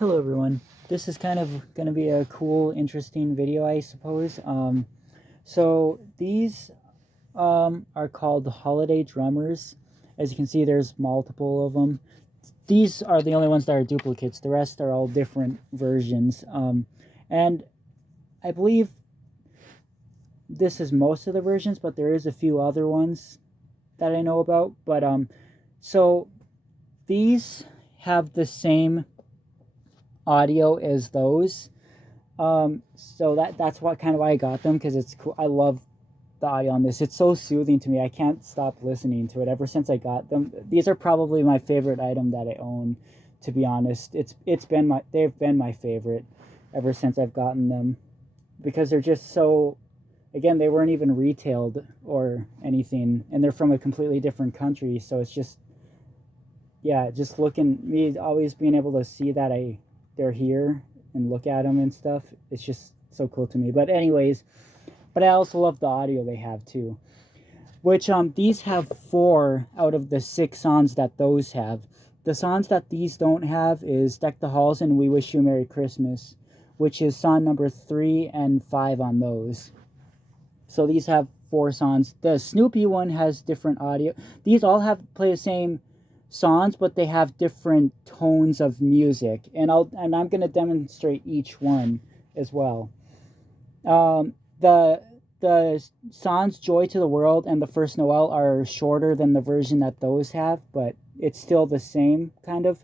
Hello everyone. This is kind of going to be a cool, interesting video, I suppose. So these are called holiday drummers. As you can see, there's multiple of them. These are the only ones that are duplicates. The rest are all different versions. And I believe this is most of the versions, but there is a few other ones that I know about. But so these have the same audio as those. So that's what kind of why I got them, because it's cool. I love the audio on this. It's so soothing to me. I can't stop listening to it ever since I got them. These are probably my favorite item that I own, to be honest. They've been my favorite ever since I've gotten them, because they're just so, again, they weren't even retailed or anything, and they're from a completely different country. So it's just, yeah, just me always being able to see that they're here and look at them and stuff. It's just so cool to me. But anyways, but I also love the audio they have too, which these have 4 out of the 6 songs that those have. The songs that these don't have is Deck the Halls and We Wish You a Merry Christmas, which is song number 3 and 5 on those. So these have 4 songs. The Snoopy one has different audio. These all play the same songs, but they have different tones of music, and I'm going to demonstrate each one as well. The songs Joy to the World and The First Noel are shorter than the version that those have, but it's still the same kind of.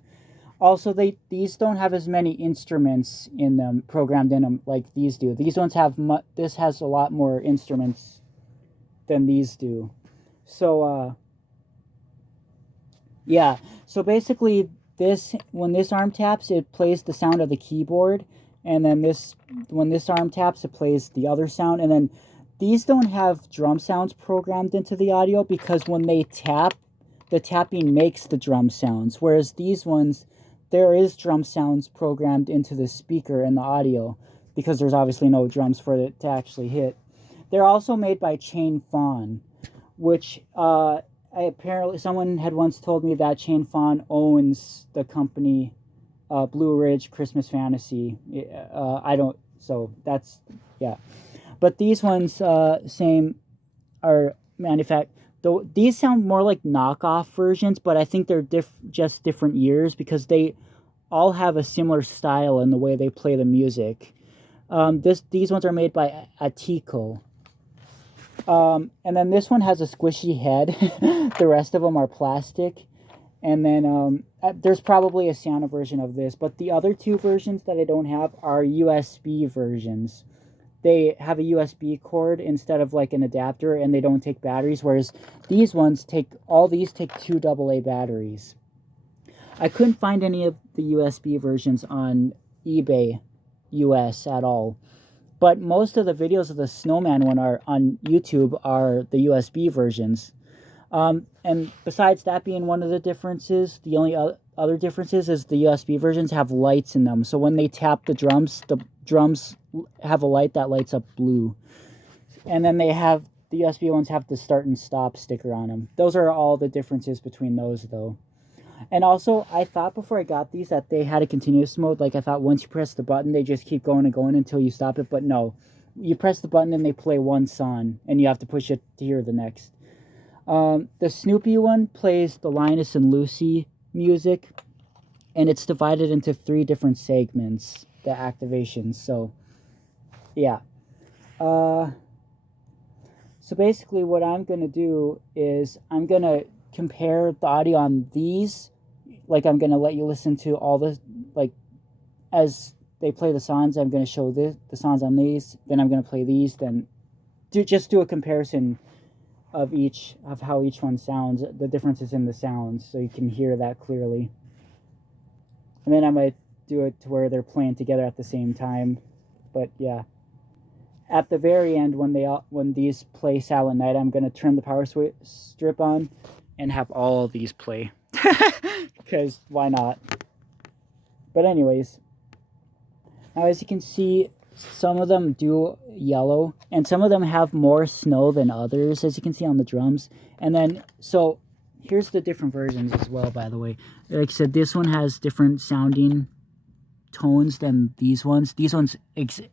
Also, these don't have as many instruments in them, programmed in them, like these do. These ones have this has a lot more instruments than these do. So yeah, so basically when this arm taps, it plays the sound of the keyboard, and then when this arm taps, it plays the other sound. And then these don't have drum sounds programmed into the audio, because when they tap, the tapping makes the drum sounds, whereas these ones, there is drum sounds programmed into the speaker and the audio, because there's obviously no drums for it to actually hit. They're also made by Fong, which apparently someone had once told me that Fong owns the company Blue Ridge Christmas Fantasy. So that's, yeah. But these ones, same, are manufactured. Though these sound more like knockoff versions, but I think they're just different years, because they all have a similar style in the way they play the music. These ones are made by Atico. And then this one has a squishy head. The rest of them are plastic. And then there's probably a Santa version of this, but the other 2 versions that I don't have are USB versions. They have a USB cord instead of like an adapter, and they don't take batteries, whereas these ones take 2 AA batteries. I couldn't find any of the USB versions on eBay US at all. But most of the videos of the Snowman one are on YouTube are the USB versions. And besides that being one of the differences, the only other differences is the USB versions have lights in them. So when they tap the drums have a light that lights up blue. And then the USB ones have the start and stop sticker on them. Those are all the differences between those, though. And also, I thought before I got these that they had a continuous mode. Like, I thought once you press the button, they just keep going and going until you stop it. But no, you press the button and they play one song, and you have to push it to hear the next. The Snoopy one plays the Linus and Lucy music, and it's divided into 3 different segments, the activations. So, yeah. So basically what I'm going to do is I'm going to compare the audio on these. Like, I'm going to let you listen to all the, like, as they play the songs, I'm going to show the songs on these, then I'm going to play these, then just do a comparison of how each one sounds, the differences in the sounds, so you can hear that clearly. And then I might do it to where they're playing together at the same time. But yeah, at the very end, when these play Silent Night, I'm going to turn the power strip on and have all of these play. Because why not? But anyways, now as you can see, some of them do yellow, and some of them have more snow than others, as you can see on the drums. And then, so here's the different versions as well, by the way. Like I said, this one has different sounding tones than these ones. These ones,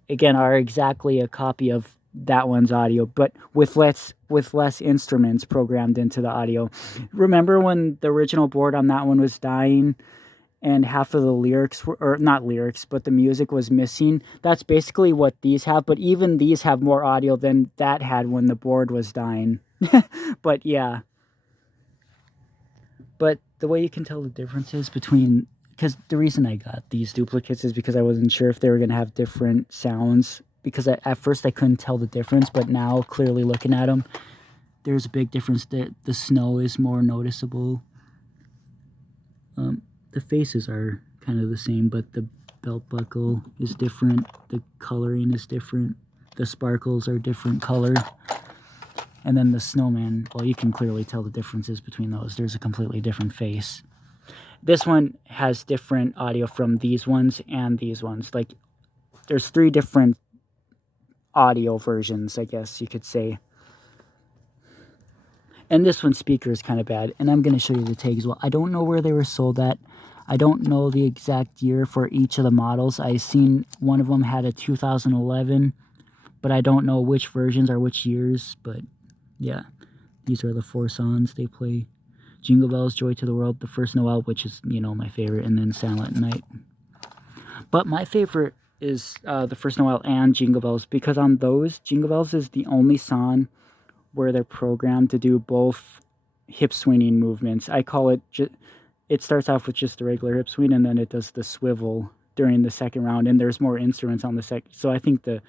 again, are exactly a copy of that one's audio, but with less instruments programmed into the audio. Remember when the original board on that one was dying and half of the lyrics were, or not lyrics, but the music was missing? That's basically what these have, but even these have more audio than that had when the board was dying. But yeah. But the way you can tell the differences between, because the reason I got these duplicates is because I wasn't sure if they were going to have different sounds, because at first I couldn't tell the difference, but now clearly looking at them, there's a big difference. That the snow is more noticeable. The faces are kind of the same, but the belt buckle is different. The coloring is different. The sparkles are different color. And then the snowman, well, you can clearly tell the differences between those. There's a completely different face. This one has different audio from these ones and these ones. Like, there's 3 different audio versions, I guess you could say. And this one's speaker is kind of bad. And I'm going to show you the tag as well. I don't know where they were sold at. I don't know the exact year for each of the models. I seen one of them had a 2011, but I don't know which versions or which years. But yeah, these are the 4 songs they play. Jingle Bells, Joy to the World, The First Noel, which is, you know, my favorite, and then Silent Night. But my favorite is The First Noel and Jingle Bells, because on those, Jingle Bells is the only song where they're programmed to do both hip swinging movements. I call it, it starts off with just the regular hip swing, and then it does the swivel during the second round, and there's more instruments on the second. So I think the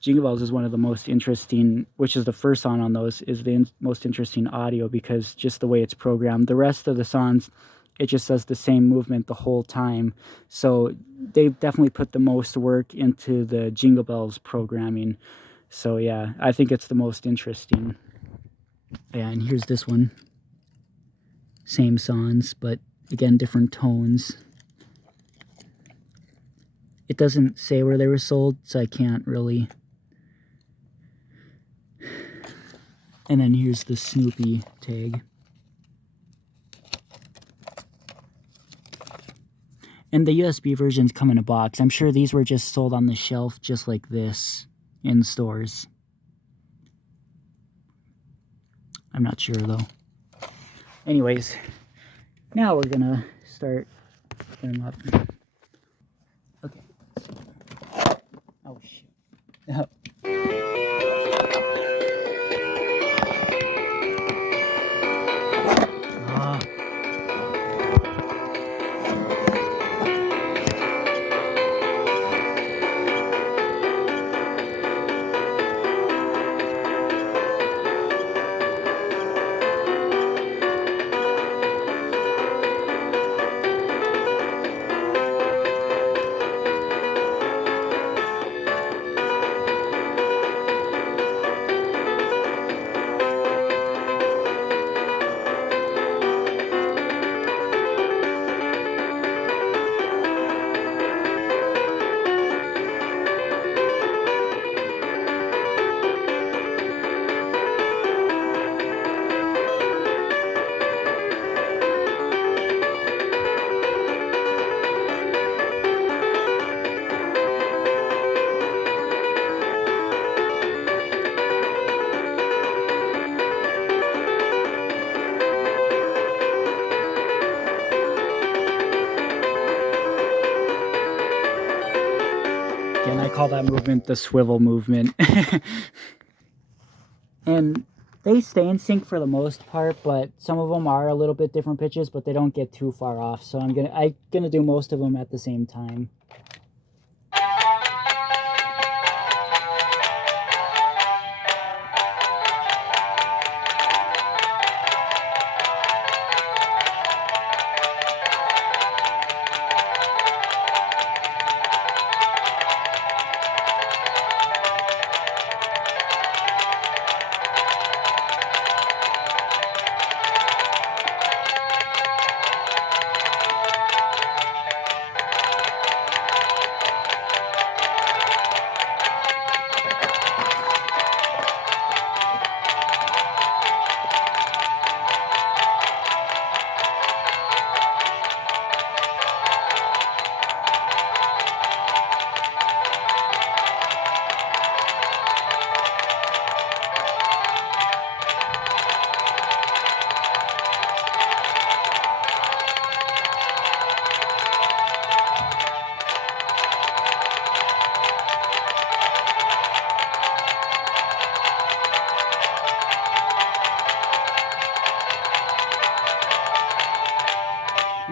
Jingle Bells is one of the most interesting, which is the first song on those, is the most interesting audio, because just the way it's programmed. The rest of the songs, it just does the same movement the whole time. So they definitely put the most work into the Jingle Bells programming. So yeah, I think it's the most interesting. Yeah, and here's this one. Same songs, but again, different tones. It doesn't say where they were sold, so I can't really. And then here's the Snoopy tag. And the USB versions come in a box. I'm sure these were just sold on the shelf just like this in stores. I'm not sure though. Anyways, now we're gonna start them up. Okay. Oh shit. And I call that movement the swivel movement. And they stay in sync for the most part, but some of them are a little bit different pitches, but they don't get too far off. So I'm gonna do most of them at the same time.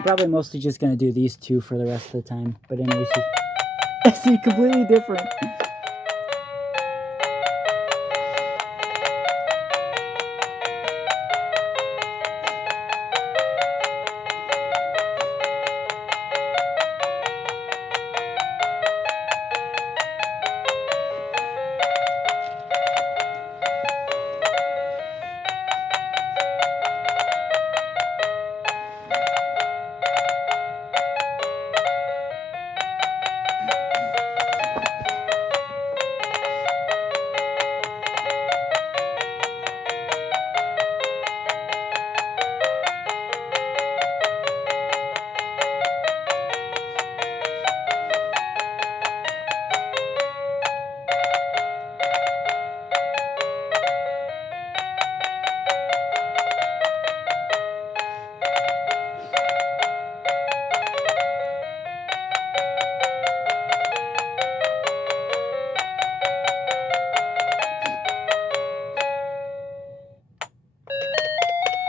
probably mostly just gonna do these two for the rest of the time. But anyways, see, completely different.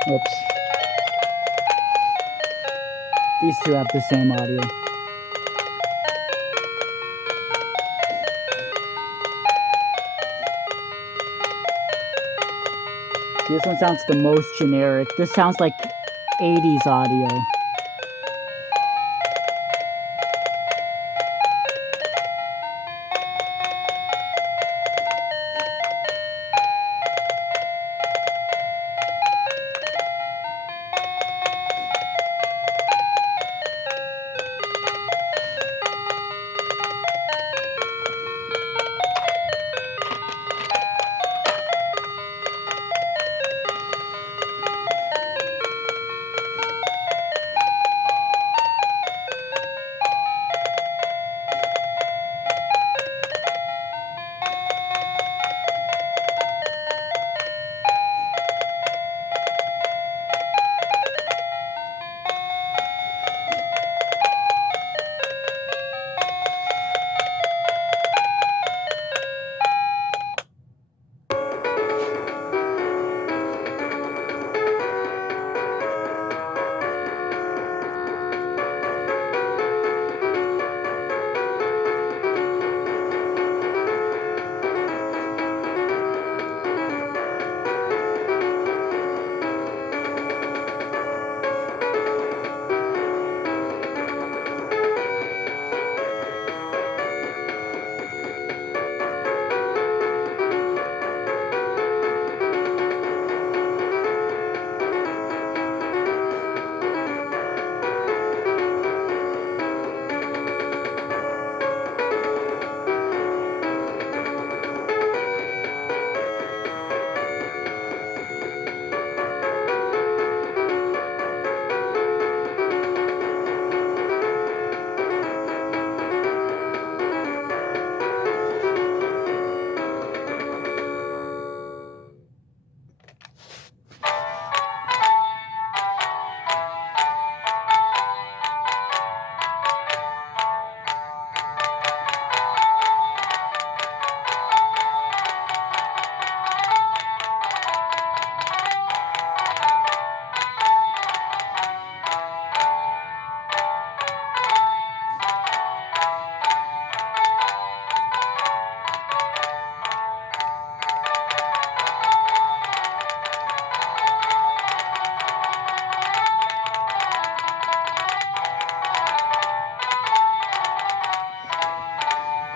Oops. These two have the same audio. This one sounds the most generic. This sounds like 80s audio.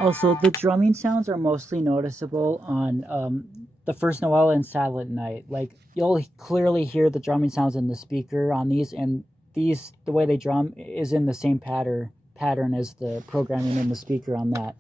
Also, the drumming sounds are mostly noticeable on the first Noel and Silent Night. Like, you'll clearly hear the drumming sounds in the speaker on these, and these, the way they drum is in the same pattern as the programming in the speaker on that.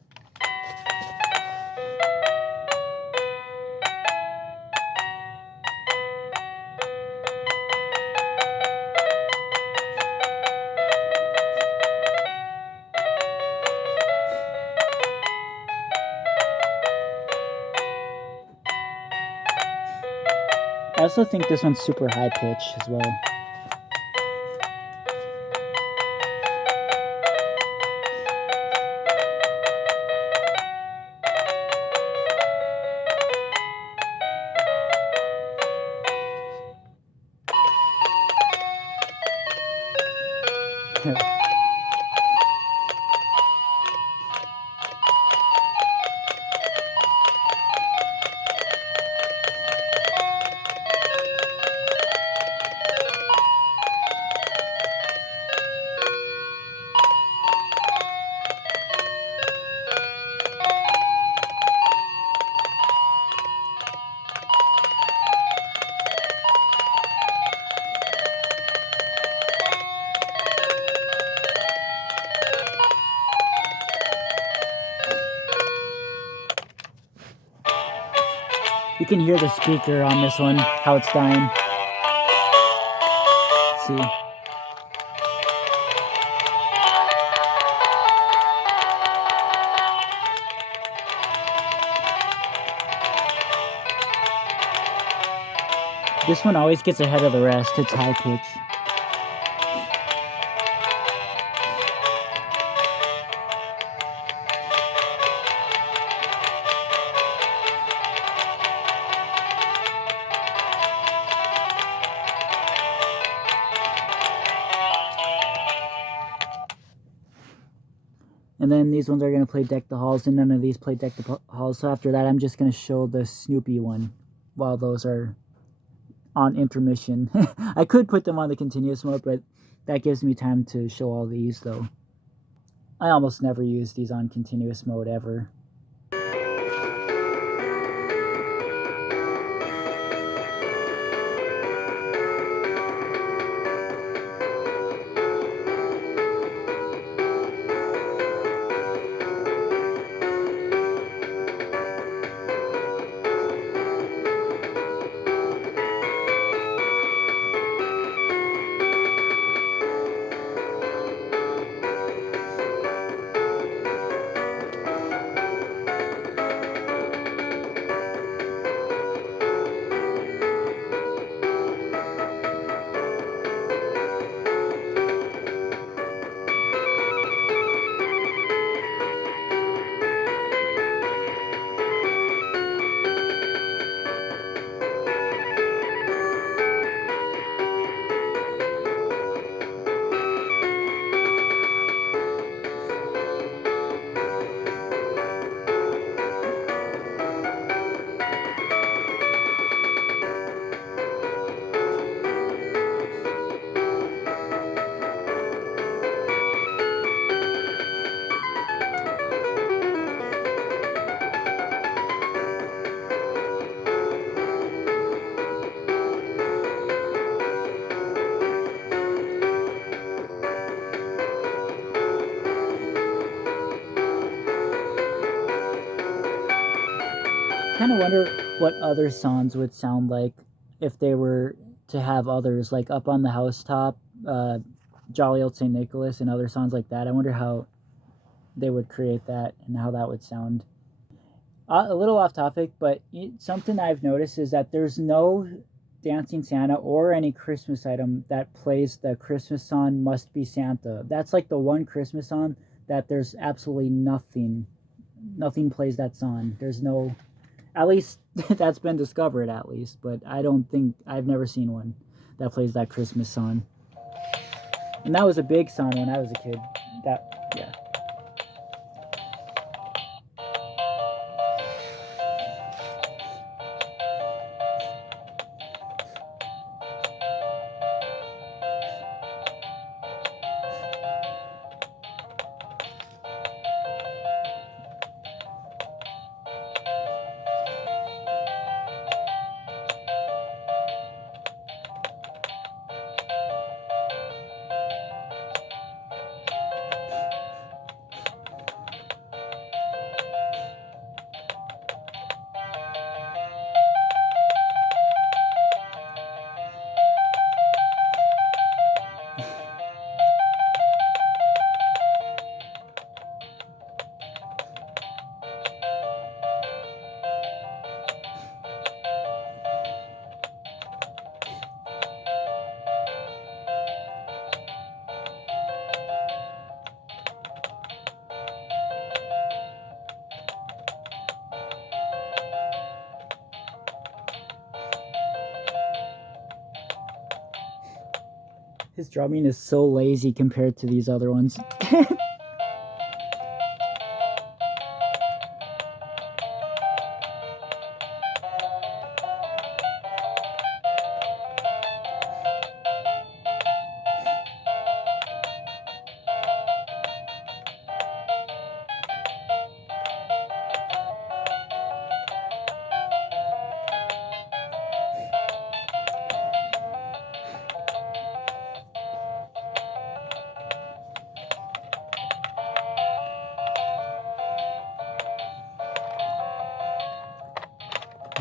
I also think this one's super high pitch as well. You can hear the speaker on this one, how it's dying. See? This one always gets ahead of the rest. It's high pitch. And then these ones are going to play Deck the Halls, and none of these play Deck the Halls. So after that, I'm just going to show the Snoopy one while those are on intermission. I could put them on the continuous mode, but that gives me time to show all these, though. I almost never use these on continuous mode ever. Kind of wonder what other songs would sound like if they were to have others, like Up on the Housetop, Jolly Old St. Nicholas, and other songs like that. I wonder how they would create that and how that would sound. A little off topic, but something I've noticed is that there's no Dancing Santa or any Christmas item that plays the Christmas song Must Be Santa. That's like the one Christmas song that there's absolutely nothing plays that song. There's no, at least that's been discovered at least, but I've never seen one that plays that Christmas song. And that was a big song when I was a kid. Yeah. His drumming is so lazy compared to these other ones.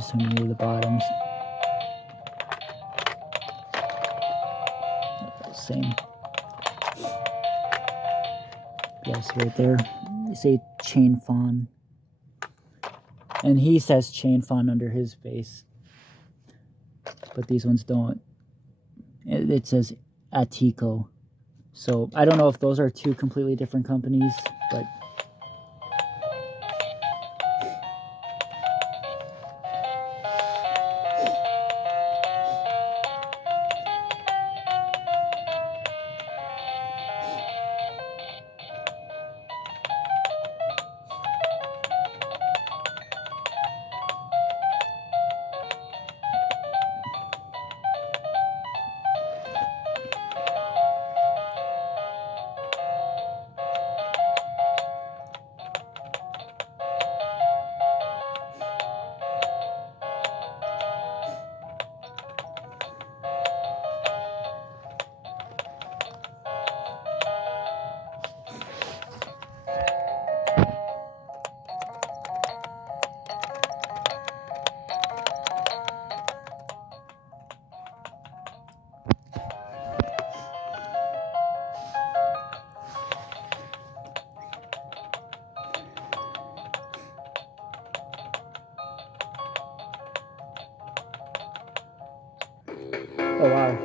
so near the bottoms. Same. Yes, right there. They say chain fawn. And he says chain fawn under his face. But these ones don't. It says Atico. So I don't know if those are two completely different companies, but oh wow.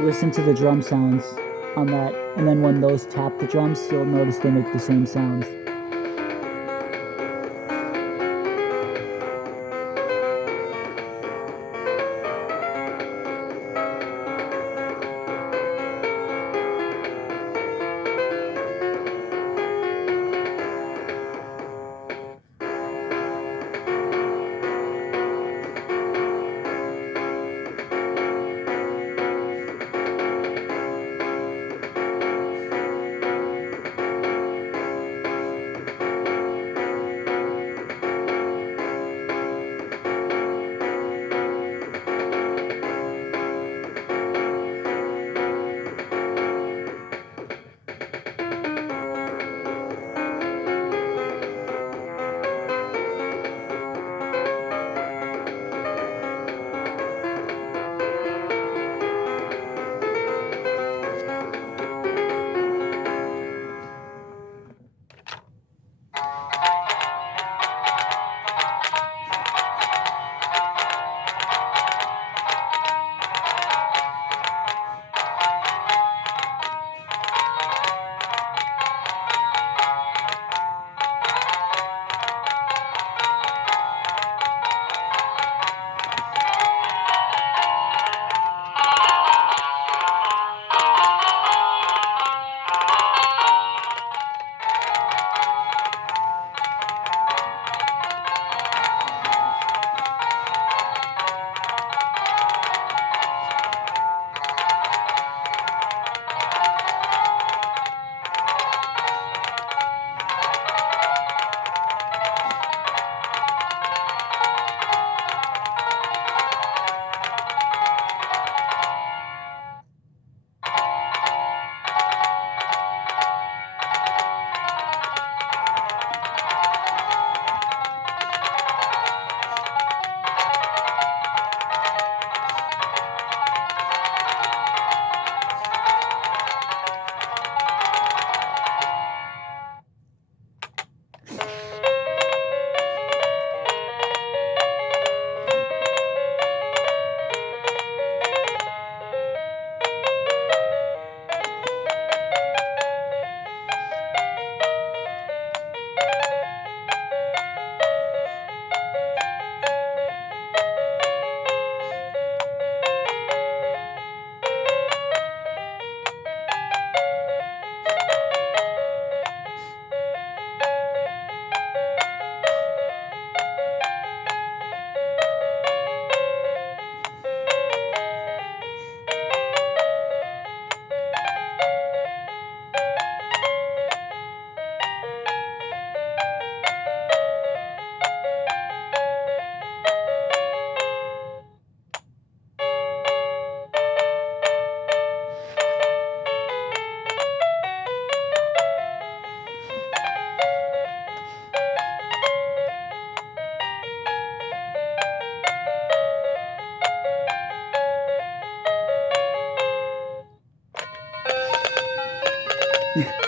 Listen to the drum sounds on that, and then when those tap the drums, you'll notice they make the same sounds. Oh.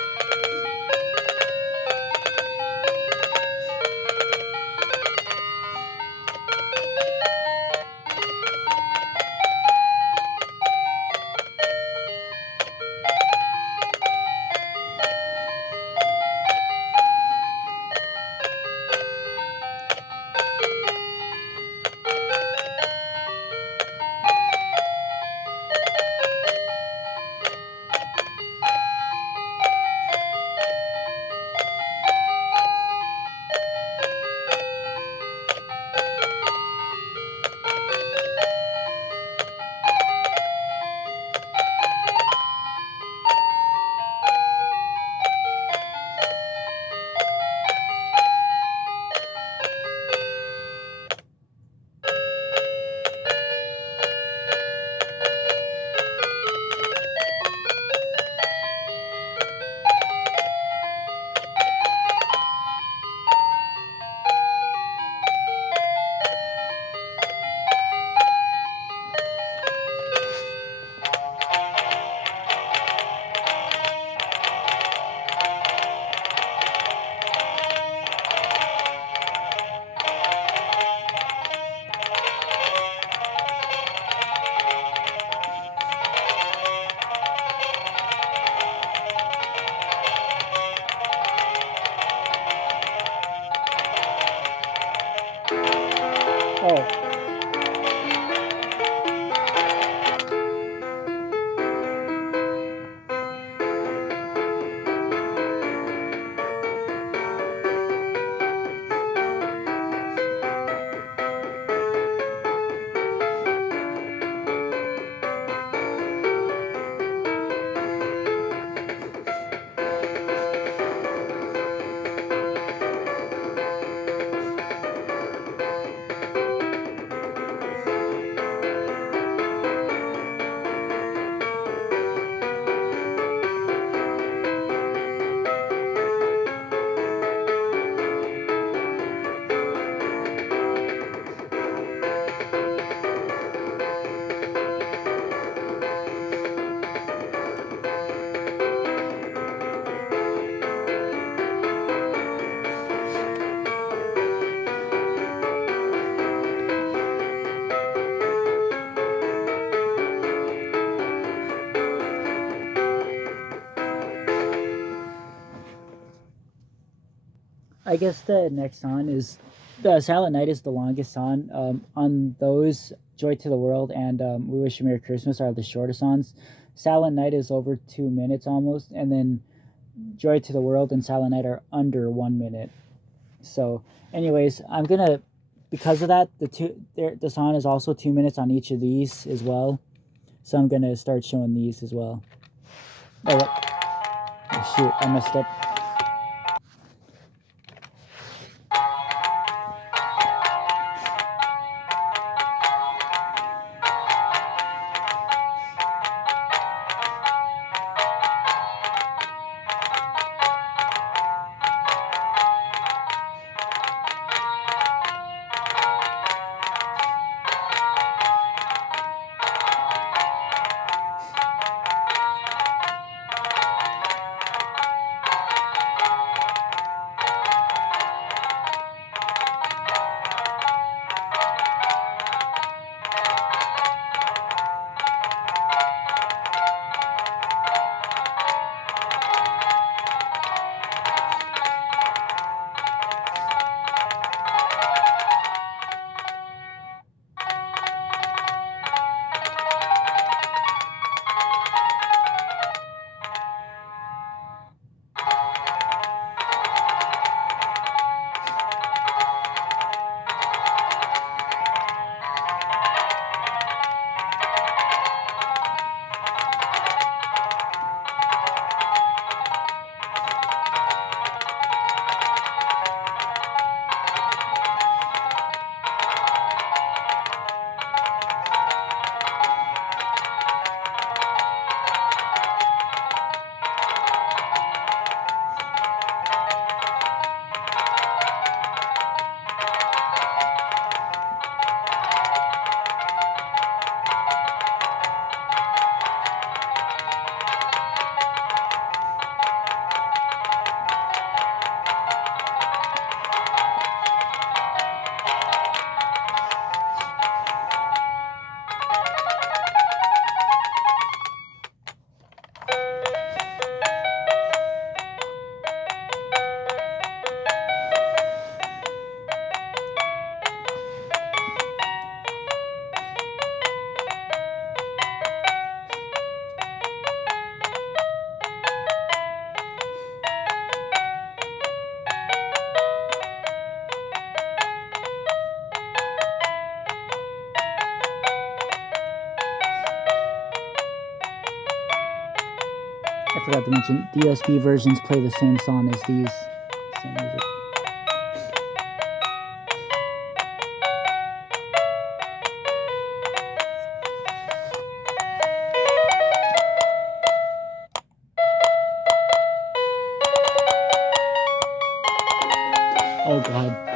I guess the next song is the Silent Night is the longest song. On those, Joy to the World and We Wish You Merry Christmas are the shortest songs. Silent Night is over 2 minutes almost, and then Joy to the World and Silent Night are under 1 minute. So, anyways, I'm gonna because of that the song is also 2 minutes on each of these as well. So I'm gonna start showing these as well. Oh shoot, I messed up. I forgot to mention, the USB versions play the same song as these. Same music. Oh god.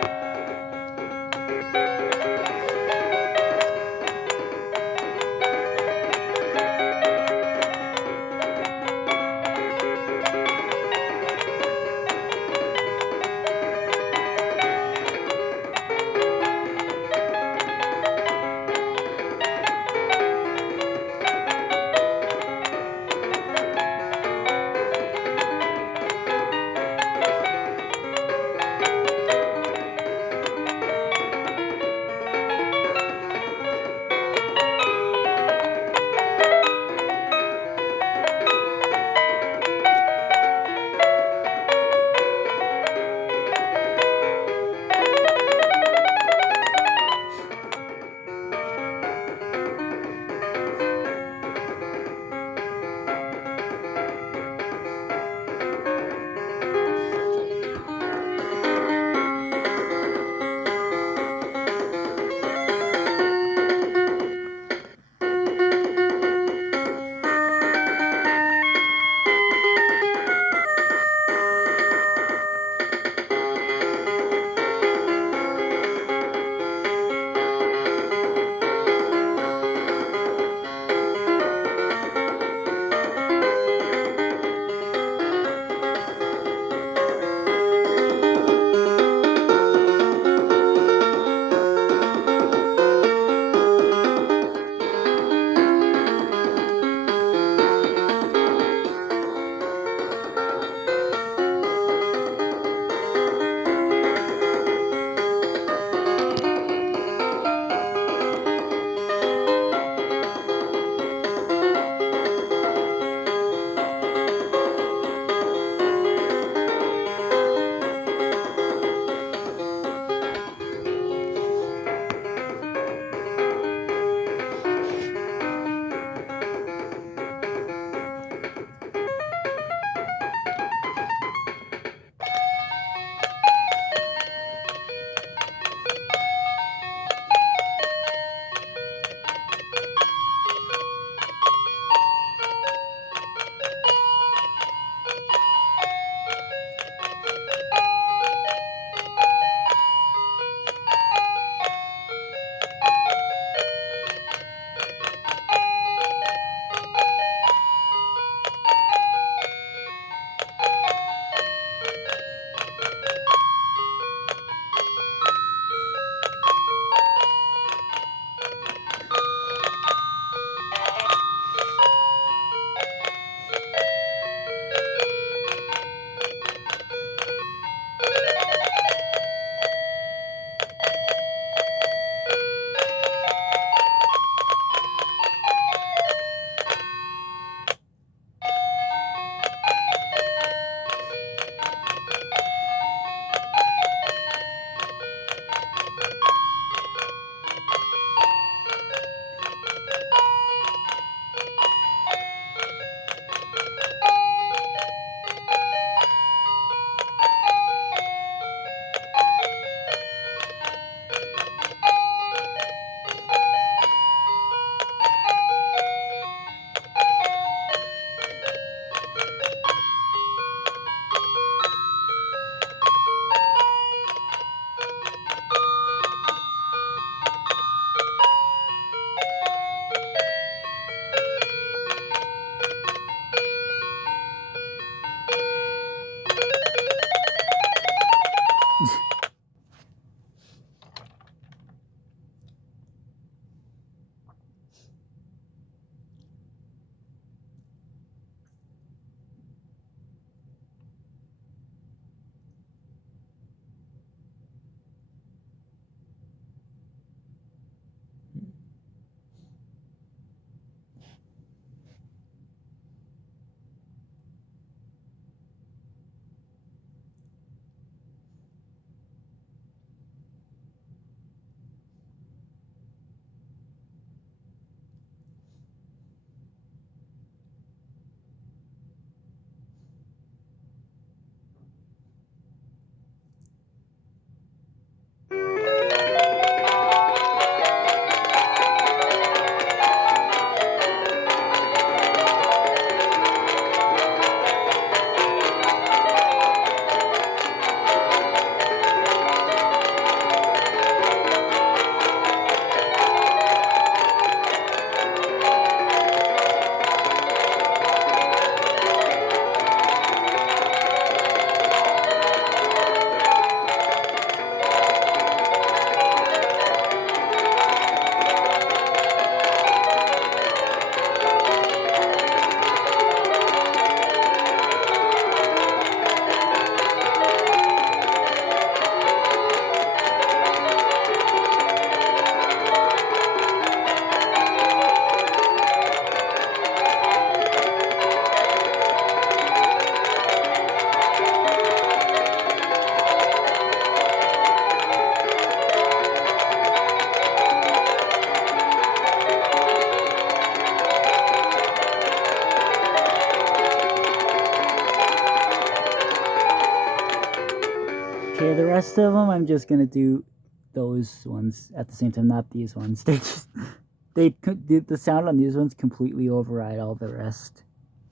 Okay, the rest of them I'm just gonna do those ones at the same time, not these ones. They just the sound on these ones completely override all the rest.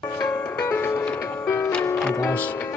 Oh gosh.